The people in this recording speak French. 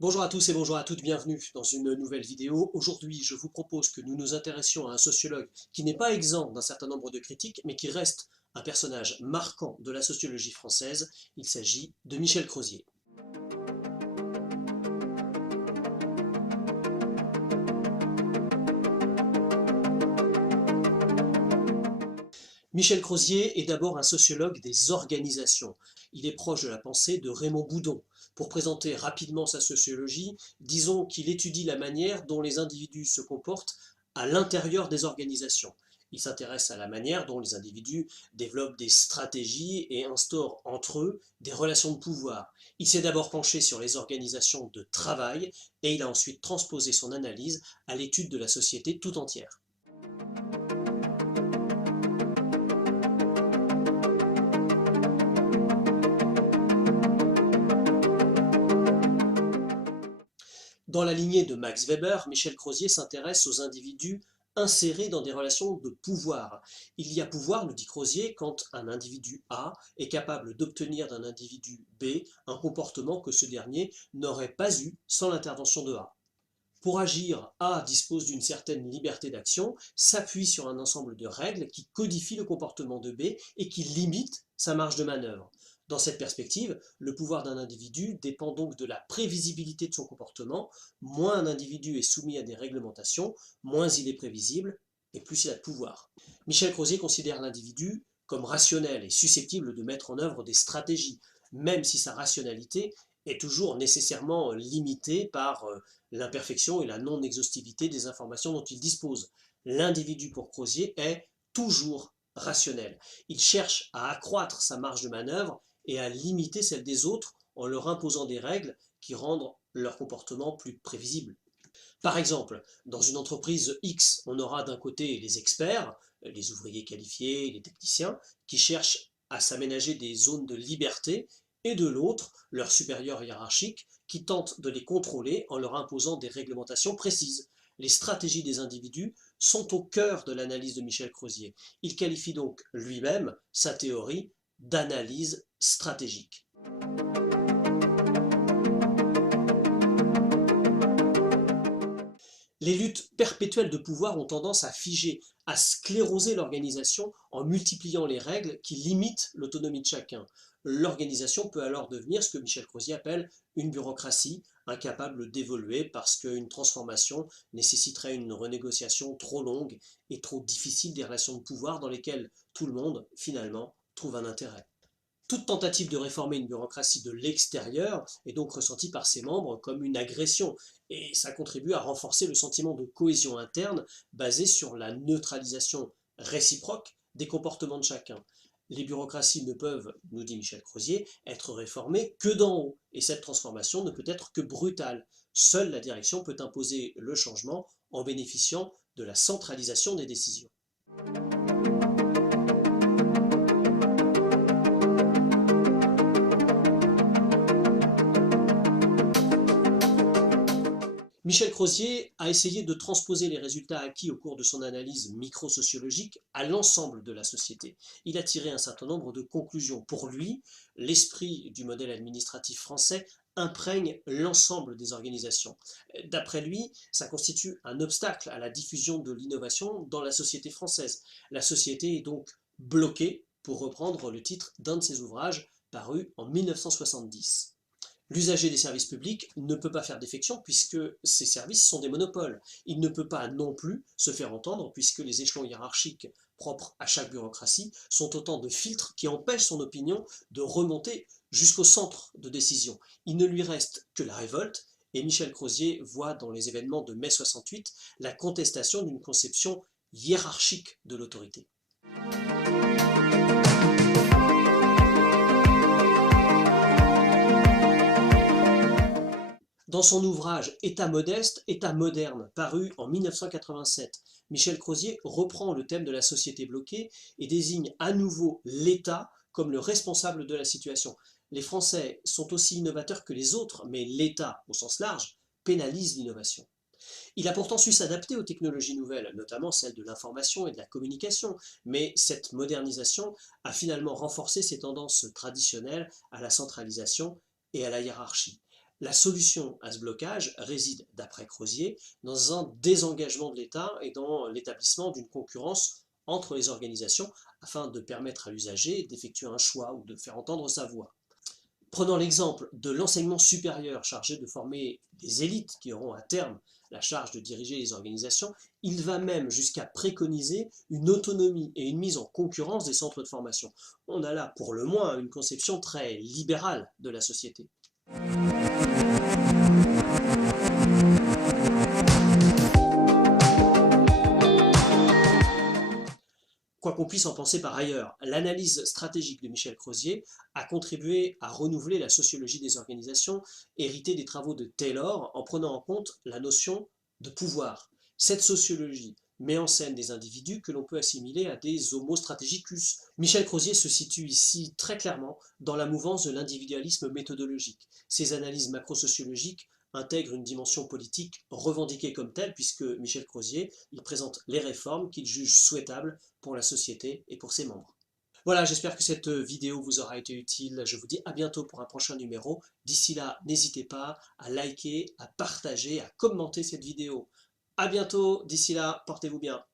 Bonjour à tous et bonjour à toutes, bienvenue dans une nouvelle vidéo. Aujourd'hui, je vous propose que nous nous intéressions à un sociologue qui n'est pas exempt d'un certain nombre de critiques, mais qui reste un personnage marquant de la sociologie française. Il s'agit de Michel Crozier. Michel Crozier est d'abord un sociologue des organisations. Il est proche de la pensée de Raymond Boudon. Pour présenter rapidement sa sociologie, disons qu'il étudie la manière dont les individus se comportent à l'intérieur des organisations. Il s'intéresse à la manière dont les individus développent des stratégies et instaurent entre eux des relations de pouvoir. Il s'est d'abord penché sur les organisations de travail et il a ensuite transposé son analyse à l'étude de la société tout entière. Dans la lignée de Max Weber, Michel Crozier s'intéresse aux individus insérés dans des relations de pouvoir. Il y a pouvoir, nous dit Crozier, quand un individu A est capable d'obtenir d'un individu B un comportement que ce dernier n'aurait pas eu sans l'intervention de A. Pour agir, A dispose d'une certaine liberté d'action, s'appuie sur un ensemble de règles qui codifient le comportement de B et qui limitent sa marge de manœuvre. Dans cette perspective, le pouvoir d'un individu dépend donc de la prévisibilité de son comportement. Moins un individu est soumis à des réglementations, moins il est prévisible et plus il a de pouvoir. Michel Crozier considère l'individu comme rationnel et susceptible de mettre en œuvre des stratégies, même si sa rationalité est toujours nécessairement limitée par l'imperfection et la non-exhaustivité des informations dont il dispose. L'individu pour Crozier est toujours rationnel. Il cherche à accroître sa marge de manœuvre et à limiter celle des autres en leur imposant des règles qui rendent leur comportement plus prévisible. Par exemple, dans une entreprise X, on aura d'un côté les experts, les ouvriers qualifiés, les techniciens, qui cherchent à s'aménager des zones de liberté, et de l'autre, leurs supérieurs hiérarchiques, qui tentent de les contrôler en leur imposant des réglementations précises. Les stratégies des individus sont au cœur de l'analyse de Michel Crozier. Il qualifie donc lui-même sa théorie d'analyse stratégique. Les luttes perpétuelles de pouvoir ont tendance à figer, à scléroser l'organisation en multipliant les règles qui limitent l'autonomie de chacun. L'organisation peut alors devenir ce que Michel Crozier appelle une bureaucratie, incapable d'évoluer parce qu'une transformation nécessiterait une renégociation trop longue et trop difficile des relations de pouvoir dans lesquelles tout le monde, finalement, trouve un intérêt. Toute tentative de réformer une bureaucratie de l'extérieur est donc ressentie par ses membres comme une agression, et ça contribue à renforcer le sentiment de cohésion interne basé sur la neutralisation réciproque des comportements de chacun. Les bureaucraties ne peuvent, nous dit Michel Crozier, être réformées que d'en haut, et cette transformation ne peut être que brutale. Seule la direction peut imposer le changement en bénéficiant de la centralisation des décisions. Michel Crozier a essayé de transposer les résultats acquis au cours de son analyse microsociologique à l'ensemble de la société. Il a tiré un certain nombre de conclusions. Pour lui, l'esprit du modèle administratif français imprègne l'ensemble des organisations. D'après lui, ça constitue un obstacle à la diffusion de l'innovation dans la société française. La société est donc bloquée, pour reprendre le titre d'un de ses ouvrages paru en 1970. L'usager des services publics ne peut pas faire défection puisque ces services sont des monopoles. Il ne peut pas non plus se faire entendre puisque les échelons hiérarchiques propres à chaque bureaucratie sont autant de filtres qui empêchent son opinion de remonter jusqu'au centre de décision. Il ne lui reste que la révolte et Michel Crozier voit dans les événements de mai 68 la contestation d'une conception hiérarchique de l'autorité. Dans son ouvrage État modeste, État moderne, paru en 1987, Michel Crozier reprend le thème de la société bloquée et désigne à nouveau l'État comme le responsable de la situation. Les Français sont aussi innovateurs que les autres, mais l'État, au sens large, pénalise l'innovation. Il a pourtant su s'adapter aux technologies nouvelles, notamment celles de l'information et de la communication, mais cette modernisation a finalement renforcé ses tendances traditionnelles à la centralisation et à la hiérarchie. La solution à ce blocage réside, d'après Crozier, dans un désengagement de l'État et dans l'établissement d'une concurrence entre les organisations afin de permettre à l'usager d'effectuer un choix ou de faire entendre sa voix. Prenons l'exemple de l'enseignement supérieur chargé de former des élites qui auront à terme la charge de diriger les organisations, il va même jusqu'à préconiser une autonomie et une mise en concurrence des centres de formation. On a là pour le moins une conception très libérale de la société. Quoi qu'on puisse en penser par ailleurs, l'analyse stratégique de Michel Crozier a contribué à renouveler la sociologie des organisations, héritée des travaux de Taylor, en prenant en compte la notion de pouvoir. Cette sociologie met en scène des individus que l'on peut assimiler à des homo strategicus. Michel Crozier se situe ici très clairement dans la mouvance de l'individualisme méthodologique. Ces analyses macrosociologiques intègrent une dimension politique revendiquée comme telle, puisque Michel Crozier il présente les réformes qu'il juge souhaitables pour la société et pour ses membres. Voilà, j'espère que cette vidéo vous aura été utile. Je vous dis à bientôt pour un prochain numéro. D'ici là, n'hésitez pas à liker, à partager, à commenter cette vidéo. À bientôt, d'ici là, portez-vous bien.